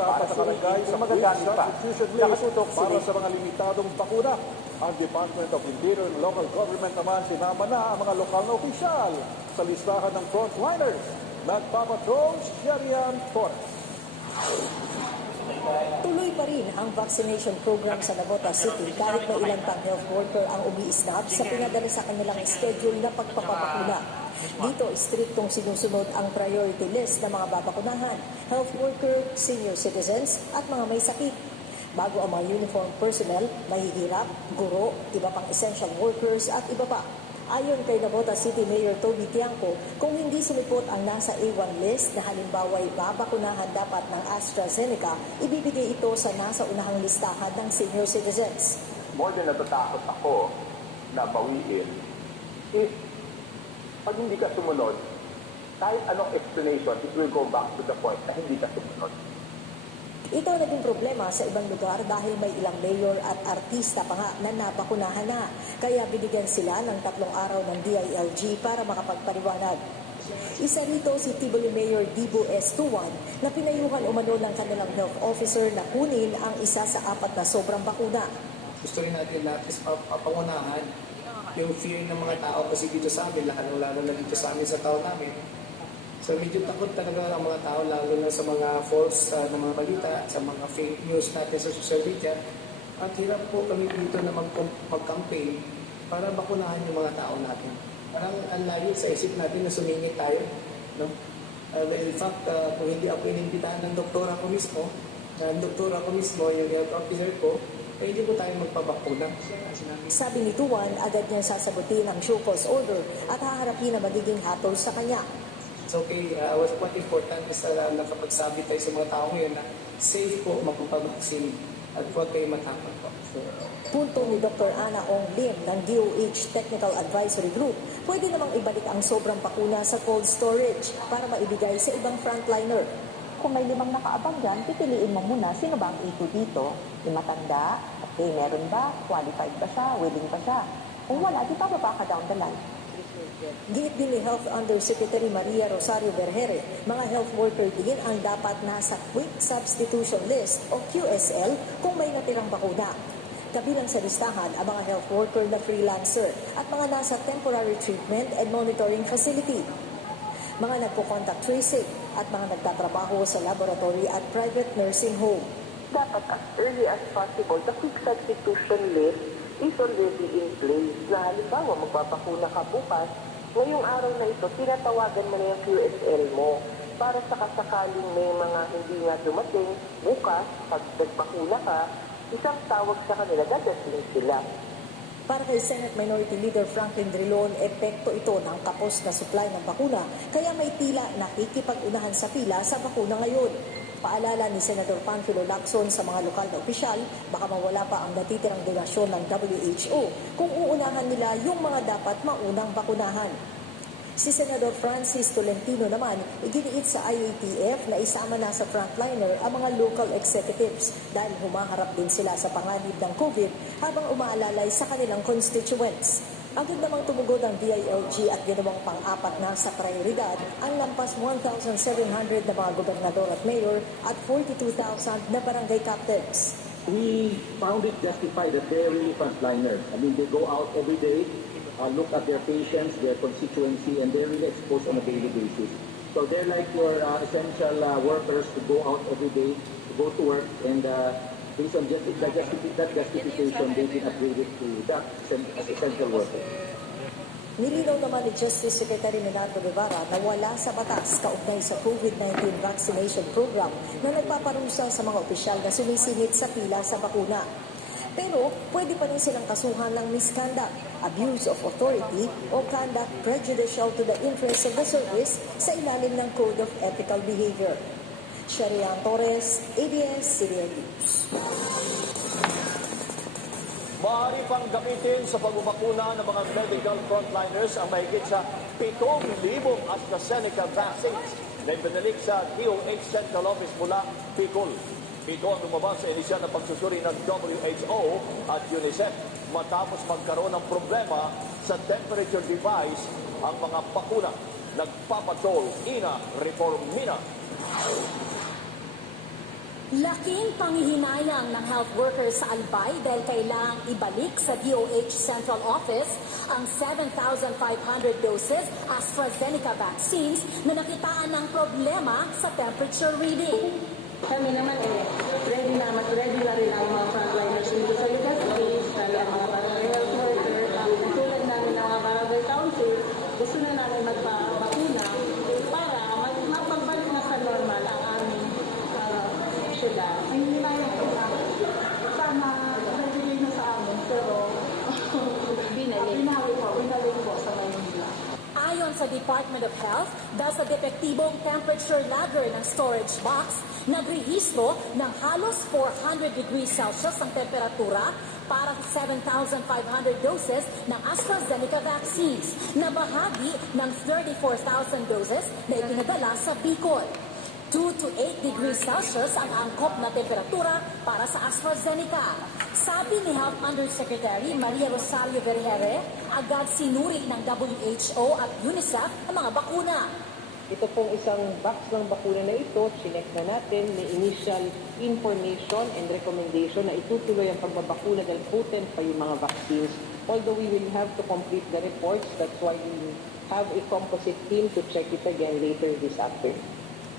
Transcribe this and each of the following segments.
dapat nakalagay sa substitution list para sa mga limitadong bakuna. Ang Department of Interior and Local Government naman sinama na ang mga lokal na opisyal sa listahan ng frontliners. Nagpapatrol Sherian Torres. Tuloy pa rin ang vaccination program sa Navotas City kahit may ilang pang health worker ang umiisnab sa pinadala sa kanilang schedule na pagpapakuna. Dito, striktong sinusunod ang priority list ng mga babakunahan, health worker, senior citizens at mga may sakit. Bago ang mga uniform personnel, mahihirap, guro, iba pang essential workers at iba pa. Ayon kay Navotas City Mayor Toby Tiangco, kung hindi sumipot ang nasa A1 list na halimbawa ay babakunahan dapat ng AstraZeneca, ibibigay ito sa nasa unahang listahan ng senior citizens. More than natatakot ako na bawiin if pag hindi ka sumunod, kahit anong explanation, it will go back to the point na hindi ka sumunod. Ito naging problema sa ibang lugar dahil may ilang mayor at artista pa nga na nabakunahan na. Kaya binigyan sila ng 3 araw ng DILG para makapagpaliwanag. Isa rito si Tiboli Mayor Dibo Estuan na pinayuhan umano ng kanilang health officer na kunin ang isa sa 4 na sobrang bakuna. Gusto rin natin lahat is papangunahan yung fear ng mga tao kasi dito sa amin, lalo na dito sa amin sa tao namin. So medyo takot talaga ang mga tao, lalo na sa mga false na mga balita, sa mga fake news natin sa social media. At hirap po kami dito na mag-campaign para bakunahan yung mga tao natin. Parang ang layo sa isip natin na sumingit tayo. No? In fact, kung hindi ako inimbitahan ng doktora ko mismo, yung health officer ko, eh, hindi po tayo magpabakuna. Sabi ni Tuan, agad niya sasagutin ang show cause order at haharapin na magiging hatol sa kanya. So okay, what important is nakapagsabi tayo sa mga tao ngayon na safe po magpapabaksin at huwag kayo matakot po. Punto ni Dr. Ana Ong Lim ng DOH Technical Advisory Group, pwede namang ibalik ang sobrang bakuna sa cold storage para maibigay sa ibang frontliner. Kung may 5 nakaabang dyan, pipiliin mo muna sino ba ang ito dito. Yung matanda, okay, meron ba, qualified ba siya, willing ba siya. Kung wala, di bababa ka down the line. Giit din ni Health Undersecretary Maria Rosario Berhere, mga health worker din ang dapat nasa Quick Substitution List o QSL kung may natirang bakuna. Kabilang sa listahan ang mga health worker na freelancer at mga nasa temporary treatment and monitoring facility, mga nagpo-contact tracing at mga nagtatrabaho sa laboratory at private nursing home. Dapat as early as possible, the quick substitution list is already in place. Na halimbawa, magpapakuna ka bukas, ngayong araw na ito, tinatawagan mo na yung QSL mo para sa kasakaling may mga hindi nga dumating, bukas, pag nagpakuna ka, isang tawag sa kanila, dadating sila. Para kay Senate Minority Leader Franklin Drilon, epekto ito ng kapos na supply ng bakuna, kaya may tila nakikipag-unahan sa pila sa bakuna ngayon. Paalala ni Senator Panfilo Lacson sa mga lokal na opisyal, baka mawala pa ang natitirang donasyon ng WHO kung uunahan nila yung mga dapat maunang bakunahan. Si Senador Francis Tolentino naman, iginiit sa IATF na isama na sa frontliner ang mga local executives dahil humaharap din sila sa panganib ng COVID habang umaalalay sa kanilang constituents. Agad namang tumugod ang DILG at ginawang pang-4 na sa prioridad ang lampas 1,700 na mga gobernador at mayor at 42,000 na barangay captains. We found it justified that they're really frontliners. I mean, they go out every day, look at their patients, their constituency, and they're really exposed on a daily basis. So they're like your essential workers who go out every day, to go to work, and based on that justification, they've been upgraded to that as essential workers. Nilinaw naman ni Justice Secretary Leonardo Guevara na wala sa batas kaugnay sa COVID-19 vaccination program na nagpaparusa sa mga opisyal na sumisingit sa pila sa bakuna. Pero pwede pa rin silang kasuhan ng misconduct, abuse of authority o conduct prejudicial to the interests of the service sa ilalim ng Code of Ethical Behavior. Sherian Torres, ABS-CBN News. Maaari pang gamitin sa pagbubakuna ng mga medical frontliners ang mahigit sa 7,000 AstraZeneca vaccines na ibinalik sa DOH Central Office mula Bicol. Ito ang lumabas sa inisyal na pagsusuri ng WHO at UNICEF matapos magkaroon ng problema sa temperature device ang mga bakuna. Nagpapatrol, Ina Reformina. Laking panghihinayang ng health workers sa Albay dahil kailangang ibalik sa DOH Central Office ang 7,500 doses AstraZeneca vaccines na nakitaan ng problema sa temperature reading. Kami naman ready na rin ang mga frontliners dito sa Legazpi, kaya ang mga barangay health workers, tulad namin ng mga barangay council, gusto na namin magpabakuna para mapagbalik na sa normal ang aming syudad. Hindi na yung sana nabigay na sa amin, pero binalik po sa Maynila. Ayon sa Department of Health, dahil sa depektibong temperature ladder ng storage box, nagrehistro ng halos 400 degrees Celsius ang temperatura para sa 7,500 doses ng AstraZeneca vaccines na bahagi ng 34,000 doses na ipinadala sa Bicol. 2 to 8 degrees Celsius ang angkop na temperatura para sa AstraZeneca. Sabi ni Health Undersecretary Maria Rosario Vergere, agad sinuri ng WHO at UNICEF ang mga bakuna. Ito pong isang box ng bakuna na ito, chinek na natin, may initial information and recommendation na itutuloy ang pagbabakuna dahil potent pa yung mga vaccines. Although we will have to complete the reports, that's why we have a composite team to check it again later this afternoon.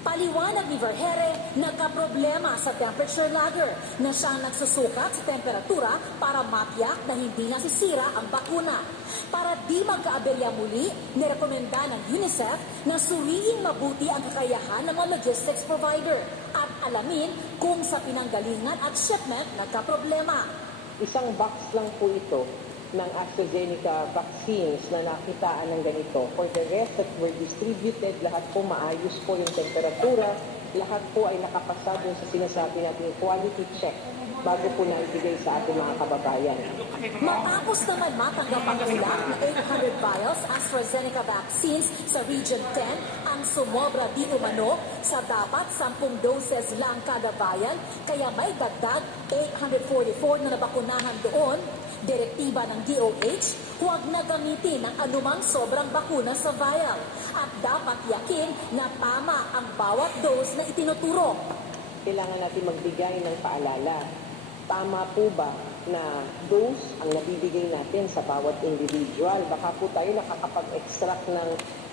Paliwanag ni Vergere, nagkaproblema sa temperature ladder na siyang nagsusukat sa temperatura para matiyak na hindi nasisira ang bakuna. Para di magkaaberya muli, nirekomenda ng UNICEF na suriing mabuti ang kakayahan ng mga logistics provider at alamin kung sa pinanggalingan at shipment nagkaproblema. Isang box lang po ito ng AstraZeneca vaccines na nakitaan ng ganito. For the rest that were distributed, lahat po maayos po yung temperatura, lahat po ay nakapasa dun sa sinasabi natin quality check bago po naibigay sa ating mga kababayan. Matapos naman matanggap ang ulat na 800 vials AstraZeneca vaccines sa Region 10, ang sumobra di umano sa dapat 10 doses lang kada bayan, kaya may dagdag 844 na nabakunahan doon. Direktiba ng DOH, huwag na gamitin ang anumang sobrang bakuna sa vial at dapat yakin na tama ang bawat dose na itinuturo. Kailangan natin magbigay ng paalala. Tama po ba na dose ang nabibigay natin sa bawat individual? Baka po tayo nakakapag-extract ng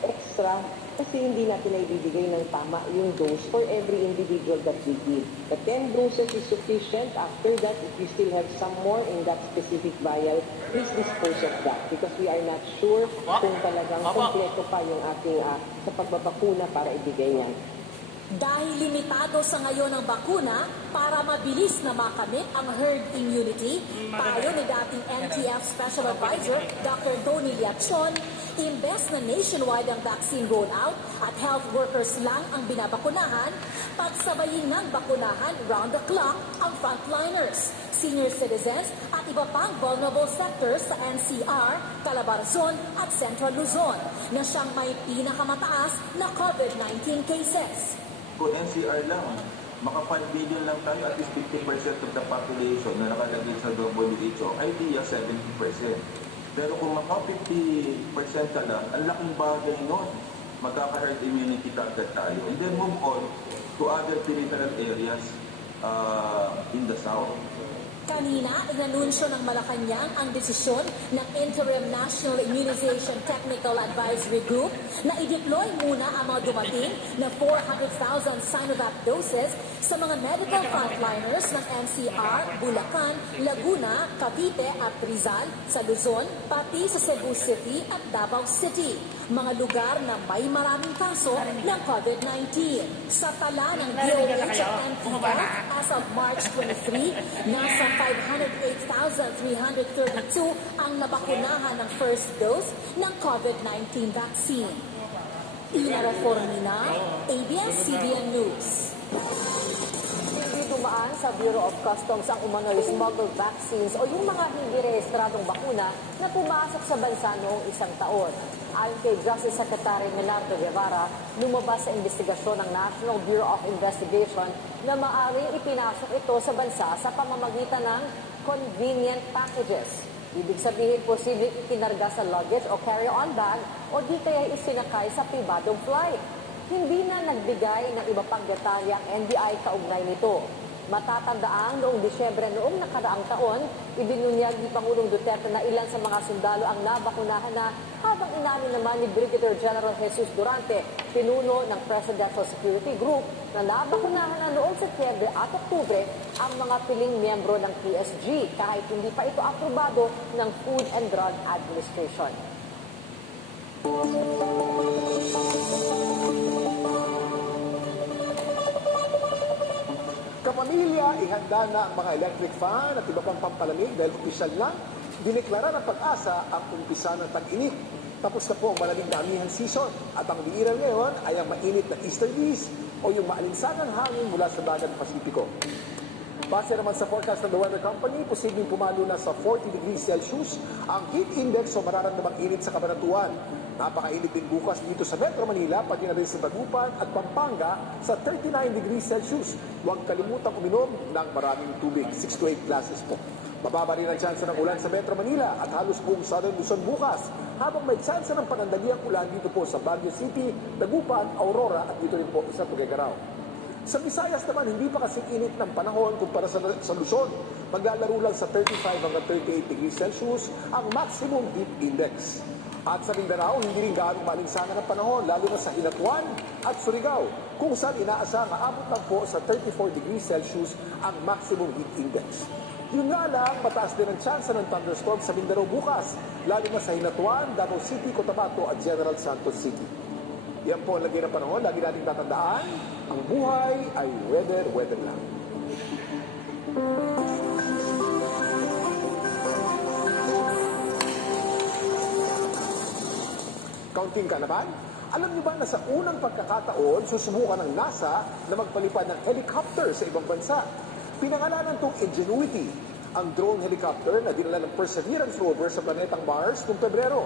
extra kasi hindi natin naibibigay ng tama yung dose for every individual that we give. The 10 doses is sufficient. After that, if you still have some more in that specific vial, please dispose of that because we are not sure kung talagang kompleto pa yung ating sa pagbabakuna para ibigay yan. Dahil limitado sa ngayon ang bakuna, para mabilis na makamit ang herd immunity, payo ni dating NTF Special Advisor Dr. Tony Liachon, imbes na nationwide ang vaccine rollout at health workers lang ang binabakunahan, pagsabayin ng bakunahan round the clock ang frontliners, senior citizens at iba pang vulnerable sectors sa NCR, Calabarzon at Central Luzon na siyang may pinakamataas na COVID-19 cases. Kung NCR lang, maka 5 billion lang tayo, at least 50% of the population na nakalagay sa WHO, idea 70%. Pero kung maka 50% ka lang, ang laking bagay nun, magkaka-herd immunity kagad tayo. And then move on to other peripheral areas in the south. Kanina, inanunsyo ng Malacanang ang desisyon ng Interim National Immunization Technical Advisory Group na i-deploy muna ang mga dumating na 400,000 Sinovac doses sa mga medical frontliners ng NCR, Bulacan, Laguna, Cavite at Rizal sa Luzon, pati sa Cebu City at Davao City, mga lugar na may maraming kaso ng COVID-19. Sa tala ng DOH at NTF, as of March 23, nasa 508,332 ang nabakunahan ng first dose ng COVID-19 vaccine. Ina Reformina, ABS-CBN News. Hindi dumaan sa Bureau of Customs ang umano'y smuggled vaccines o yung mga hindi rehistradong bakuna na pumasok sa bansa noong isang taon. Ayon kay Justice Secretary Melardo Guevara, lumabas sa investigasyon ng National Bureau of Investigation na maaaring ipinasok ito sa bansa sa pamamagitan ng convenient packages. Ibig sabihin, posibleng itinarga sa luggage o carry-on bag o di kaya isinakay sa pribadong flight. Hindi na nagbigay ng iba pang detalye ang NBI kaugnay nito. Matatandaan noong Disyembre noong nakaraang taon, ibinunyag ni Pangulong Duterte na ilan sa mga sundalo ang nabakunahan na, habang inamin naman ni Brigadier General Jesus Durante, pinuno ng Presidential Security Group, na nabakunahan na noong Setyembre at Oktubre ang mga piling miyembro ng PSG kahit hindi pa ito aprobado ng Food and Drug Administration. Kapamilya, ihanda na ang mga electric fan at iba pang pampalamig dahil opisyal na dineklara ng Pag-asa ang umpisa ng tag-init. Tapos na po ang malamig na amihan season at ang biiran ngayon ay ang mainit na easterlies o yung maalinsangang hangin mula sa dagat Pasipiko. Base naman sa forecast ng The Weather Company, posibleng pumalo na sa 40 degrees Celsius ang heat index o mararamdamang init sa Cabanatuan. Napakainit din bukas dito sa Metro Manila, pati na rin sa Dagupan at Pampanga sa 39 degrees Celsius. Huwag kalimutang uminom ng maraming tubig, 6 to 8 glasses po. Mababa rin ang tsansa ng ulan sa Metro Manila at halos buong Southern Luzon bukas, habang may tsansa ng panandali ang ulan dito po sa Baguio City, Dagupan, Aurora at dito rin po sa Tuguegarao. Sa Visayas naman, hindi pa kasing init ng panahon kumpara sa Luzon. Maglalaro lang sa 35 hanggang 38 degrees Celsius ang maximum heat index. At sa Mindanao, hindi rin gaano malinsana ng panahon, lalo na sa Hinatuan at Surigao, kung saan inaasang aabot lang po sa 34 degrees Celsius ang maximum heat index. Yun nga lang, mataas din ang tsansa ng thunderstorm sa Mindanao bukas, lalo na sa Hinatuan, Davao City, Cotabato at General Santos City. Yan po ang lagi ng panahon. Lagi nating tatandaan, ang buhay ay weather lang. Counting ka na ba? Alam niyo ba na sa unang pagkakataon, susubukan ng NASA na magpalipad ng helicopter sa ibang bansa? Pinangalanan itong Ingenuity, ang drone helicopter na dinala ng Perseverance rover sa planetang Mars noong Pebrero.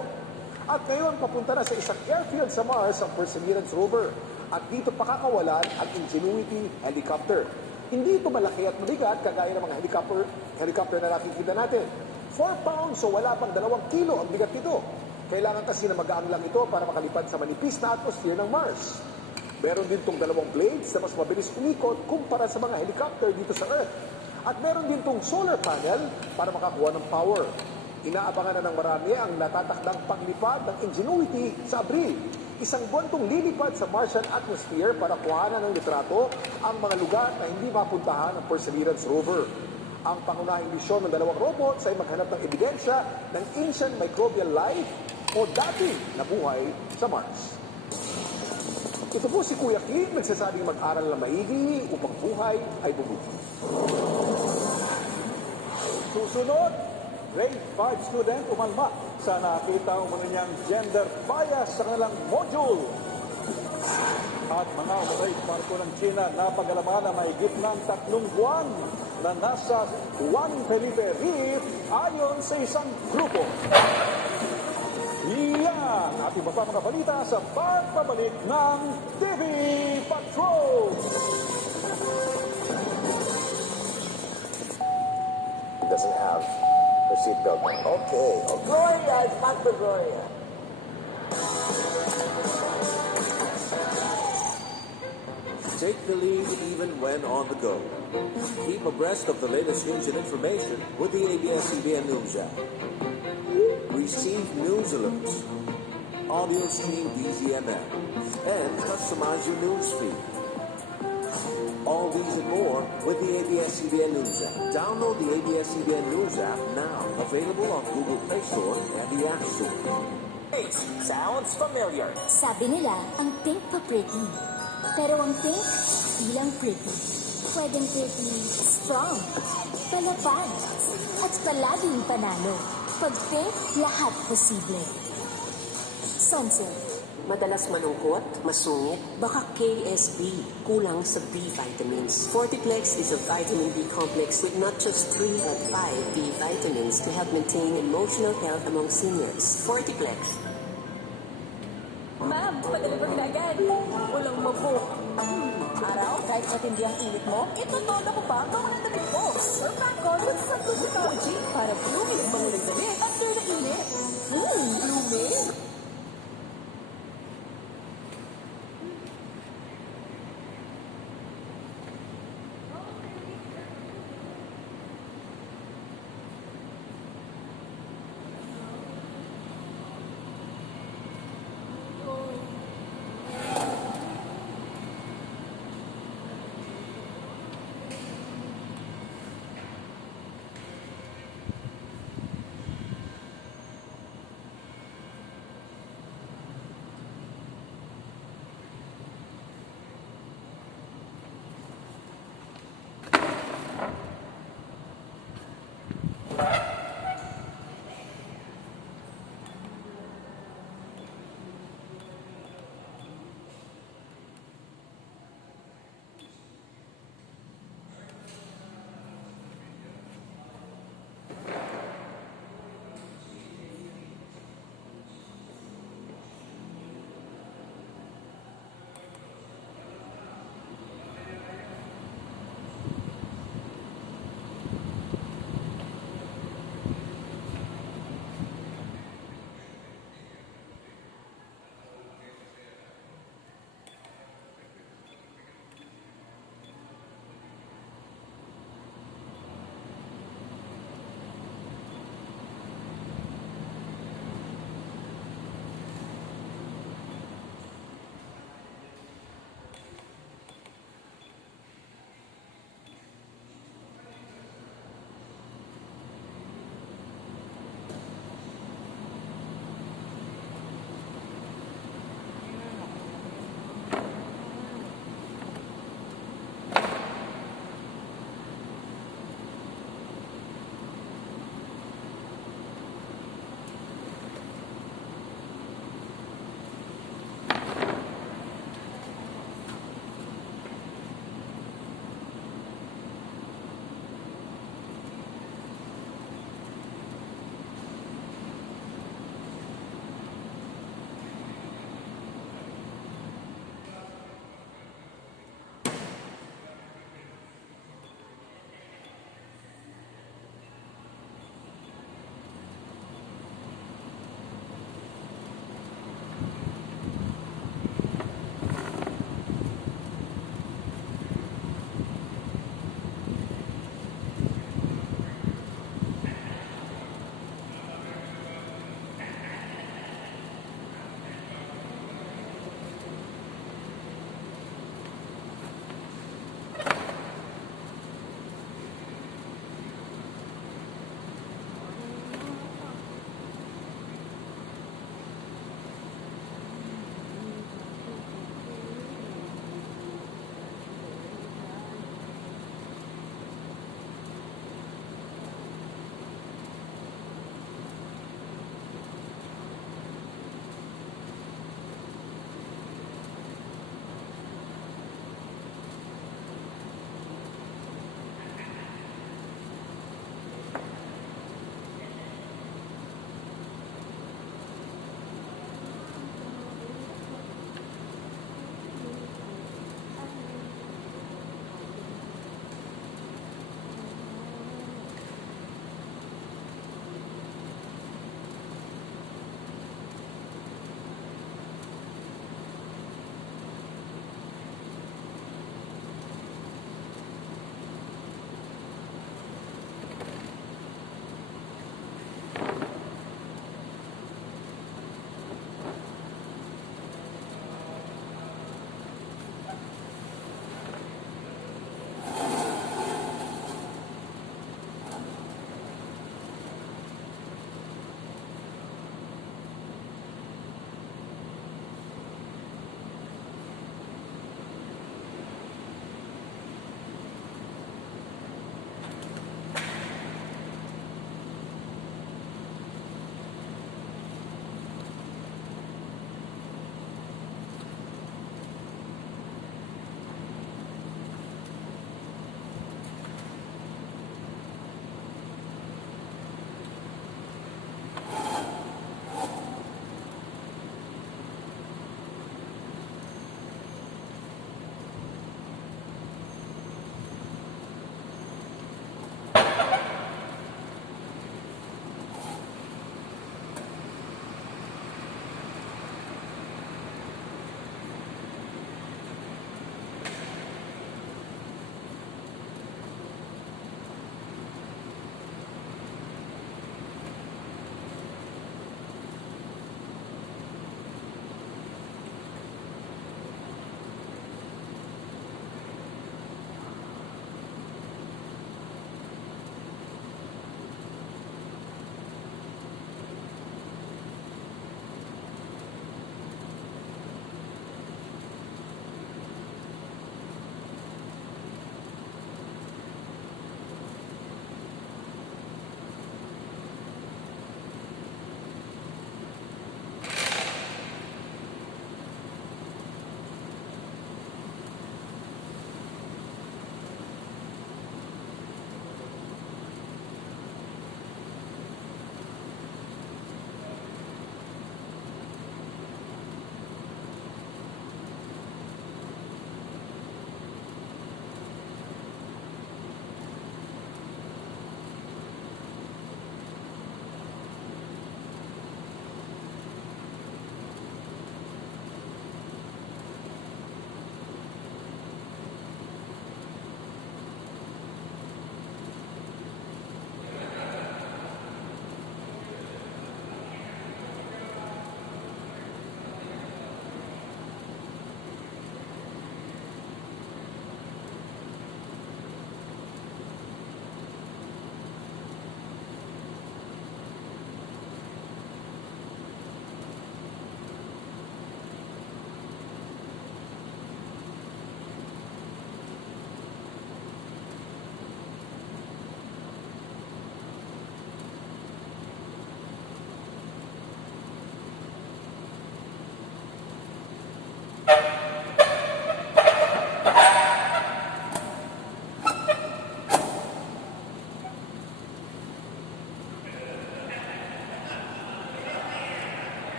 At ngayon, papunta na sa isang airfield sa Mars ang Perseverance rover. At dito pakakawalan ang Ingenuity helicopter. Hindi ito malaki at mabigat kagaya ng mga helicopter na nakikita natin. 4 pounds o wala pang 2 kilo ang bigat nito. Kailangan kasi na magaan lang ito para makalipad sa manipis na atmosphere ng Mars. Meron din itong 2 blades na mas mabilis umikot kumpara sa mga helicopter dito sa Earth. At meron din itong solar panel para makakuha ng power. Inaabangan na ng marami ang natatakdang paglipad ng Ingenuity sa Abril. Isang buwan itong lilipad sa Martian atmosphere para kuhanan ng litrato ang mga lugar na hindi mapuntahan ng Perseverance rover. Ang pangunahing misyon ng 2 robots ay maghanap ng ebidensya ng ancient microbial life o dating na buhay sa Mars. Ito po si Kuya Kim, nagsasabing mag-aral na maigi upang buhay ay bumuti. Susunod, grade 5 student umalma sa nakita umano niyang gender bias sa kanilang module. At mga umunoy barko ng China na pagalaman na mahigit ng 3 buwan na nasa Juan Felipe Reef ayon sa isang grupo. Yan at iba pa mga balita sa pagbabalik ng TV Patrol. It doesn't have the seatbelt on. Okay. Oh, Gloria, it's back to Gloria. Take the lead even when on the go. Keep abreast of the latest news and information with the ABS-CBN News app. Receive news alerts, audio stream DZMM, and customize your news feed. All these and more with the ABS-CBN News app. Download the ABS-CBN News app now. Available on Google Play Store and the App Store. Sounds familiar. Sabi nila, ang pink pa pretty. Pero ang pink, ilang pretty. Pwedeng pretty, strong, palapad, at palaging panalo. Pag pink, lahat posible. Sunsilk. Madalas malungkot, masungit, baka KSB, kulang sa B vitamins. Fortiplex is a vitamin B complex with not just 3 but 5 B vitamins to help maintain emotional health among seniors. Fortiplex. Ma'am, pa-deliver na agad. Walang mabook. Araw, kahit matindi ang init mo, itotodo ko pa ang mga damit mo. Sir Pancol with Santos Technology para blooming ang mga damit under the init. Blooming?